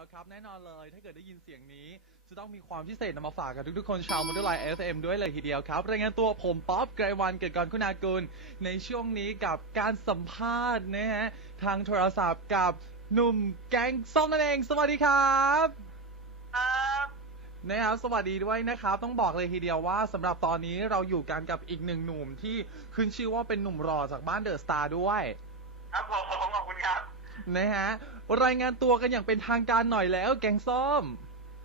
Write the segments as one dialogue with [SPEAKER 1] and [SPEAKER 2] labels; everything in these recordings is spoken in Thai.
[SPEAKER 1] ครับแน่นอนเลยถ้าเกิดได้ยินเสียงนี้ จะต้องมีความพิเศษนำมาฝากกับทุกๆคนชาวมอเตอร์ไลน์ FM ด้วยเลยทีเดียวครับรายงานตัวผมป๊อปไกรวันเกิดก่อนคุณากุลในช่วงนี้กับการสัมภาษณ์นะฮะทางโทรศัพท์กับหนุ่มแก๊งส้มนั่นเอง สวัสดีครับ
[SPEAKER 2] ครับ
[SPEAKER 1] นะครับสวัสดีด้วยนะครับ ต้องบอกเลยทีเดียวว่าสำหรับตอนนี้เราอยู่กันกับอีกหนึ่งหนุ่มที่ขึ้นชื่อว่าเป็นหนุ่มรอจากบ้านเดอะสตาร์ด้วย
[SPEAKER 2] ครับผมขอบคุณครับ
[SPEAKER 1] นะฮะ รายงานตัวกันอย่างเป็นทางการหน่อยแล้ว แก๊งส้ม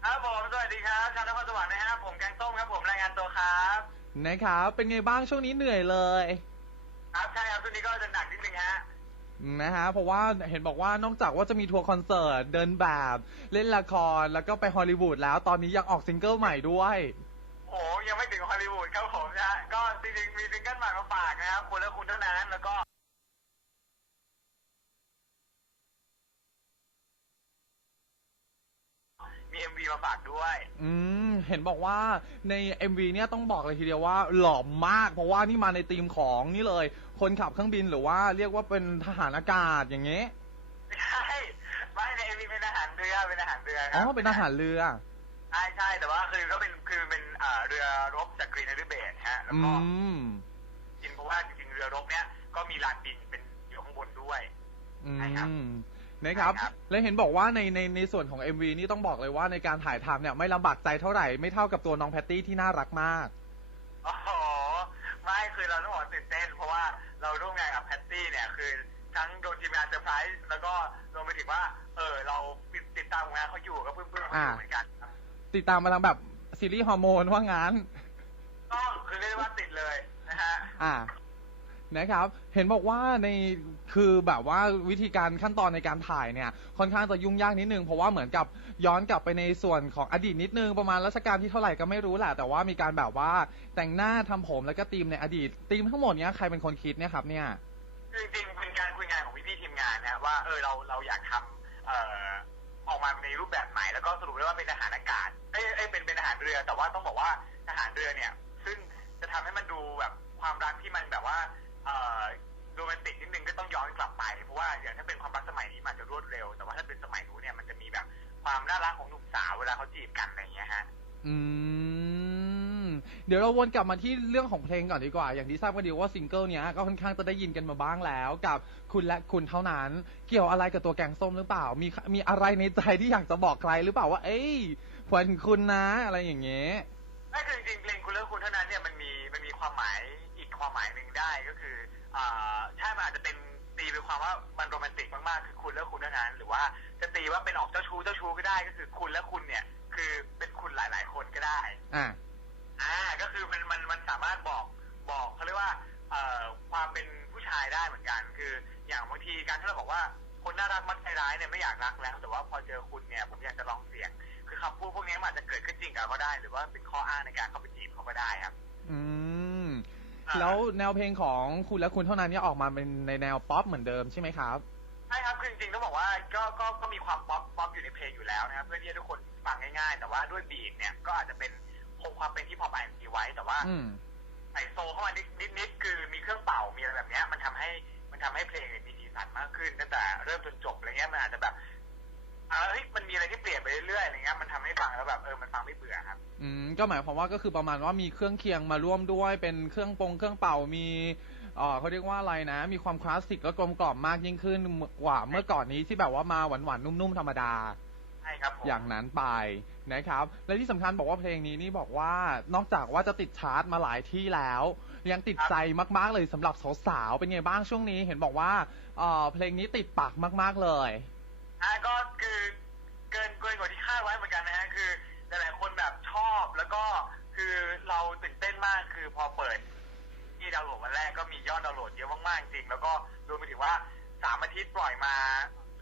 [SPEAKER 2] ครับผมสวัสดีครับชาวนครสวรรค์นะฮะผมแกงส้มครับผมรายงานตัวครับ
[SPEAKER 1] นะครับเป็นไงบ้างช่วงนี้เหนื่อยเลย
[SPEAKER 2] ครับใช่ครับช่วงนี้ก็จะหนักนิดนึงฮะ
[SPEAKER 1] นะฮะเพราะว่าเห็นบอกว่านอกจากว่าจะมีทัวร์คอนเสิร์ตเดินแบบเล่นละครแล้วก็ไปฮอลลีวูดแล้วตอนนี้ยังออกซิงเกิลใหม่ด้วย
[SPEAKER 2] โอ้ยังไม่ถึงฮอลลีวูดครับผมนะฮะก็จริงๆมีซิงเกิลใหม่มาฝากนะครับคุณและคุณเท่านั้นแล้วก็ มี MV มาฝากด้วย
[SPEAKER 1] อืม เห็นบอกว่าใน MV เนี่ยต้องบอกเลยทีเดียวว่าหล่อมาก เพราะว่านี่มาในธีมของนี่เลย คนขับเครื่องบินหรือว่าเรียกว่าเป็นทหารอากาศอย่างเงี้ย
[SPEAKER 2] ไม่ใช่ไม่ใน MV เป็นอาหารเรือเป็นอาหารเรือค
[SPEAKER 1] อ๋
[SPEAKER 2] รั
[SPEAKER 1] อเป็นทหารเรือ
[SPEAKER 2] ใช่ใช่แต่ว่าคือก็เป็นคือเป็นอ่าเรือรบจากกรีนเอริเบตฮะแล้ว
[SPEAKER 1] อื
[SPEAKER 2] ก็
[SPEAKER 1] ม
[SPEAKER 2] จริงเพราะว่าจริงๆเรือรบเนี้ยก็มีลานบินเป็นอยู่ข้างบนด้วย
[SPEAKER 1] อื
[SPEAKER 2] ใช่ครับ
[SPEAKER 1] ม นะครับ
[SPEAKER 2] ใช่ครับ
[SPEAKER 1] และเห็นบอกว่าในในในส่วนของ MV นี่ต้องบอกเลยว่าในการถ่ายทำเนี่ยไม่ลำบากใจเท่าไหร่ไม่เท่ากับตัวน้องแพตตี้ที่น่ารักมาก
[SPEAKER 2] โอ้โหไม่คือเราต้องบอกว่าตื่นเต้น เพราะว่าเราร่วมงานกับแพตตี้เนี่ยคือทั้งโดนทีมงานเซอร์ไพรส์แล้วก็รวมไปถึงว่า เออ เราติดติดตามงานเขาอยู่ก็เพื่อนๆเขาอยู่
[SPEAKER 1] อ่า
[SPEAKER 2] เหมือนกันครับ
[SPEAKER 1] ติดตามมาทางแบบซีรีส์ฮอร์โมนว่างั้น
[SPEAKER 2] ต้องคือเรียกได้ว่าติดเลยนะฮะ
[SPEAKER 1] อ่า นะครับ เห็นบอกว่าในคือแบบว่าวิธีการขั้นตอนในการถ่ายเนี่ย ค่อนข้างจะยุ่งยากนิดนึง เพราะว่าเหมือนกับย้อนกลับไปในส่วนของอดีตนิดนึงประมาณรัชกาลที่เท่าไหร่ก็ไม่รู้แหละแต่ว่ามีการแบบว่าแต่งหน้าทำผมแล้วก็ธีมในอดีตธีมทั้งหมดเนี้ยใครเป็นคนคิดเนี่ยครับเนี่ย
[SPEAKER 2] จริงๆเป็นการคุยงานของพี่ๆทีมงานนะว่าเออเราเราอยากทำเอ่อออกมาในรูปแบบไหนแล้วก็สรุปได้ว่าเป็นทหารอากาศเอ้ยเอ้ยเป็นเป็นทหารเรือ แต่ว่าต้องบอกว่าทหารเรือเนี่ย ซึ่งจะทำให้มันดูแบบความรักที่มันแบบว่า โรแมนติกนิดนึงก็ต้องย้อนกลับไปเพราะว่าอย่างถ้าเป็นความรักสมัยนี้มันจะรวดเร็ว แต่ว่าถ้าเป็นสมัยนู้นเนี่ยมันจะมีแบบความน่ารักของหนุ่มสาวเวลาเขาจีบกันอะไรอย่างเงี้ยฮะ
[SPEAKER 1] อืม เดี๋ยวเราวนกลับมาที่เรื่องของเพลงก่อนดีกว่า อย่างที่ทราบกันดีว่าซิงเกิลเนี้ยก็ค่อนข้างจะได้ยินกันมาบ้างแล้ว กับคุณและคุณเท่านั้น เกี่ยวอะไรกับตัวแกงส้มหรือเปล่า มีมีอะไรในใจที่อยากจะบอกใครหรือเปล่าว่า เอ้ยผวนคุณนะอะไรอย่างเงี้ย
[SPEAKER 2] ไม่คือจริงๆเพลงคุณเลิกคุณเท่านั้นเนี่ยมันมีมันมีความหมายอีก ความหมายหนึ่งได้ก็คืออ่าใช่มันอาจจะเป็นตีเป็นความว่ามันโรแมนติกมากๆคือคุณเลิกคุณเท่านั้นหรือว่าจะตีว่าเป็นออกเจ้าชู้เจ้าชู้ก็ได้ก็คือคุณและคุณเนี่ย คือเป็นคุณหลาย ๆ คนก็ได้
[SPEAKER 1] อะ
[SPEAKER 2] อ่าก็คือมันมันมันสามารถบอกบอกเขาเรียกว่าเอ่อความเป็นผู้ชายได้เหมือนกัน คืออย่างบางทีการที่เราบอกว่าคนน่ารักมักใจร้ายเนี่ยไม่อยากรักแล้ว แต่ว่าพอเจอคุณเนี่ยผมอยากจะลองเสี่ยง คือคำพูดพวกนี้มันอาจจะเกิดขึ้นจริงกับเขาได้ หรือว่าเป็นข้ออ้างในการเข้าไปจีบเขาก็ได้ครับ
[SPEAKER 1] อืม
[SPEAKER 2] อ่า
[SPEAKER 1] แล้วแนวเพลงของคุณและคุณเท่านั้นเนี่ยออกมาเป็นในแนวป๊อปเหมือนเดิมใช่ไหมครับ
[SPEAKER 2] ใช่ครับคือจริงๆต้องบอกว่าก็ก็ก็มีความป๊อปป๊อปอยู่ในเพลงอยู่แล้วนะครับเพื่อที่ให้ทุกคนฟังง่ายๆ แต่ว่าด้วยบีทเนี่ยก็อาจจะเป็นคงความเป็นที่พอปไอซีไว้แต่ว่า
[SPEAKER 1] อืม
[SPEAKER 2] ใส่โซเข้ามานิดนิดนิดคือมีเครื่องเป่ามีอะไรแบบเนี้ยมันทำให้มันทำให้เพลงมีสีสันมากขึ้นตั้งแต่เริ่มจนจบอะไรเงี้ยมันอาจจะแบบ เออเฮ้ยมันมีอะไรที่เปลี่ยนไปเรื่อยๆอะไรเงี้ยมันทำให้ฟังแล้วแบบเออมันฟังไม่เบื่อครับ
[SPEAKER 1] อืมก็หมายความว่าก็คือประมาณว่ามีเครื่องเคียงมาร่วมด้วยเป็นเครื่องปรุงเครื่องเป่ามีเอ่อเขาเรียกว่าอะไรนะ มีความคลาสสิกและกลมกล่อมมากยิ่งขึ้นกว่าเมื่อก่อนนี้ที่แบบว่ามาหวานๆนุ่มๆธรรมดา
[SPEAKER 2] ใช่ครับผม
[SPEAKER 1] อย่างนั้นไปนะครับ และที่สำคัญบอกว่าเพลงนี้นี่บอกว่านอกจากว่าจะติดชาร์ตมาหลายที่แล้ว ยังติดใจมาก ๆเลยสำหรับสาวๆเป็นไงบ้างช่วงนี้ เห็นบอกว่าเอ่อเพลงนี้ติดปากมาก ๆเลย
[SPEAKER 2] อะก็คือเกินเกินกว่าที่คาดไว้เหมือนกันนะฮะคือหลายๆคนแบบชอบแล้วก็คือเราตื่นเต้นมากคือพอเปิด ที่ดาวน์โหลดวันแรกก็มียอดดาวน์โหลดเยอะมากๆจริง แล้วก็รวมไปถึงว่าสามอาทิตย์ปล่อยมา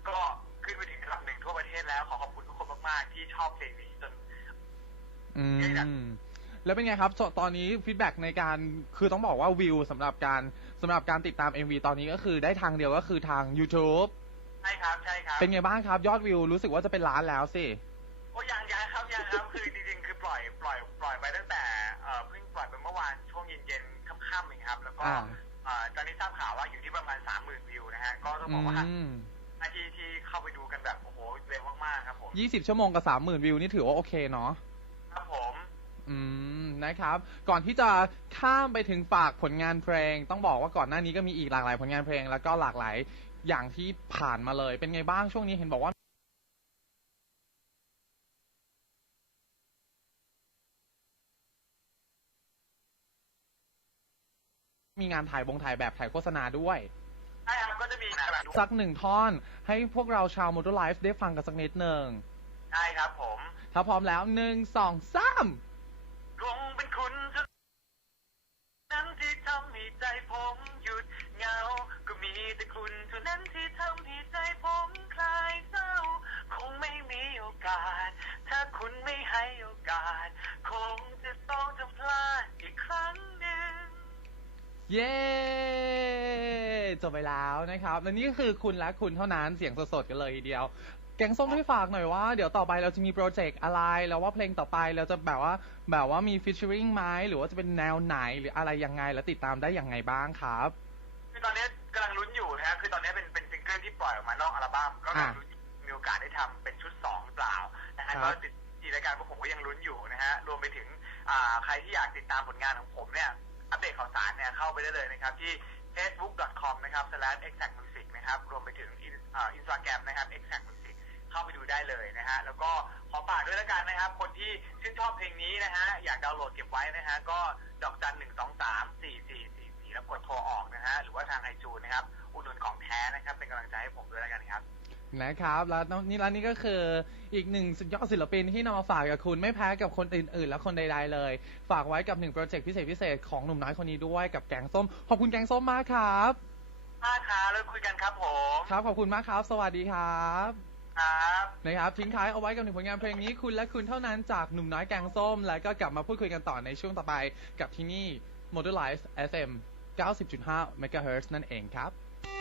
[SPEAKER 2] ก็ขึ้นไปถึงอันดับหนึ่งทั่วประเทศแล้วขอขอบคุณทุกคนมากๆ ที่ชอบเพลงนี้จน
[SPEAKER 1] อืมแล้วเป็นไงครับ ตอนนี้ฟีดแบ็กในการคือต้องบอกว่าวิวสำหรับการสำหรับการติดตาม MV ตอนนี้ก็คือได้ทางเดียวก็คือทาง YouTube
[SPEAKER 2] ครับใช่ครับ
[SPEAKER 1] เป็นไงบ้างครับ ยอดวิวรู้สึกว่าจะเป็นล้านแล้วสิ
[SPEAKER 2] โอ้ยังยังครับยังครับ คือจริงๆคือปล่อยปล่อยปล่อยไปตั้งแต่เอ่อเพิ่งปล่อยไปเมื่อวานช่วงเย็นๆค่ำๆเองครับ แล้วก็
[SPEAKER 1] อ่า
[SPEAKER 2] เอ่อตอนนี้ทราบข่าวว่าอยู่ที่ประมาณสามหมื่นวิวนะฮะก็ต้องบอกว่า
[SPEAKER 1] อืม
[SPEAKER 2] ที่ที่เข้าไปดูกันแบบโอ้โหเร็วมากๆครับผม
[SPEAKER 1] 20ชั่วโมงกับ30,000วิวนี่ถือว่าโอเคเนาะ
[SPEAKER 2] ครับผม
[SPEAKER 1] อืมนะครับ ก่อนที่จะข้ามไปถึงฝากผลงานเพลง ต้องบอกว่าก่อนหน้านี้ก็มีอีกหลากหลายผลงานเพลง แล้วก็หลากหลายอย่างที่ผ่านมาเลย เป็นไงบ้างช่วงนี้เห็นบอกว่า มีงานถ่ายวงถ่ายแบบถ่ายโฆษณาด้วย
[SPEAKER 2] ใช่ครับก็จะมีกระดาษ
[SPEAKER 1] สักหนึ่งท่อน ให้พวกเราชาว Motor Life ได้ฟังกันสักนิดหนึ่ง
[SPEAKER 2] ใช่ครับผม
[SPEAKER 1] ถ้าพร้อมแล้วหนึ่งสองสาม
[SPEAKER 2] ผมหยุดเหงา ก็มีแต่คุณเท่านั้นที่ทำให้ใจผมคลายเศร้า คงไม่มีโอกาส ถ้าคุณไม่ให้โอกาส คงจะต้องทำพลาดอีกครั้งหนึ่ง
[SPEAKER 1] เย้จบไปแล้วนะครับ และนี่ก็คือคุณและคุณเท่านั้นเสียงสดๆกันเลยทีเดียว แกงส้มให้ฝากหน่อยว่าเดี๋ยวต่อไปเราจะมีโปรเจกต์อะไร แล้วว่าเพลงต่อไปเราจะแบบว่าแบบว่ามีฟิชเชอริงไหมหรือว่าจะเป็นแนวไหนหรืออะไรยังไงแล้วติดตามได้ยังไงบ้างครับ
[SPEAKER 2] คือตอนนี้กำลังลุ้นอยู่นะฮะคือตอนนี้เป็นเป็นซิงเกิลที่ปล่อยออกมานอกอัลบั้มก็กำลังลุ้นมีโอกาสได้ทำเป็นชุดสองหรือเปล่านะฮะ
[SPEAKER 1] ครั
[SPEAKER 2] ก็
[SPEAKER 1] บ
[SPEAKER 2] ติดทีรายการพวกผมก็ยังลุ้นอยู่นะฮะรวมไปถึงอ่าใครที่อยากติดตามผลงานของผมเนี่ยอัปเดตข่าวสารเนี่ยเข้าไปได้เลยนะครับที่ facebook.com นะครับ slash exactmusic นะครับรวมไปถึงอินอินสตาแกรมนะครับ exactmusic เข้าไปดูได้เลยนะฮะแล้วก็ขอฝากด้วยแล้วกันนะครับ คนที่ชื่นชอบเพลงนี้นะฮะอยากดาวน์โหลดเก็บไว้นะฮะก็ดอกจันหนึ่งสองสามสี่สี่สี่สี่แล้วกดโทรออกนะฮะหรือว่าทางไอจูนนะครับอุดหนุนของแท้นะครับ เป็นกำลังใจให้ผมด้วยแล้วกันครับ
[SPEAKER 1] นะครับแล้วนี่แล้วนี่ก็คืออีกหนึ่งสุดยอดศิลปินที่นำมาฝากกับคุณไม่แพ้กับคนอื่นๆ และคนใดๆเลย ฝากไว้กับหนึ่งโปรเจกต์พิเศษพิเศษของหนุ่มน้อยคนนี้ด้วยกับแกงส้ม ขอบคุณแกงส้มมากครับ
[SPEAKER 2] มากครับแล้วคุยกันครับผม
[SPEAKER 1] ครับขอบคุณมากครับ สวัสดีครับ
[SPEAKER 2] ครับ
[SPEAKER 1] นะครับทิ้งท้ายเอาไว้กับหนึ่งผลงานเพลงนี้ คุณและคุณเท่านั้นจากหนุ่มน้อยแกงส้ม แล้วก็กลับมาพูดคุยกันต่อในช่วงต่อไปกับที่นี่ Modelize FM 90.5 MHz นั่นเองครับ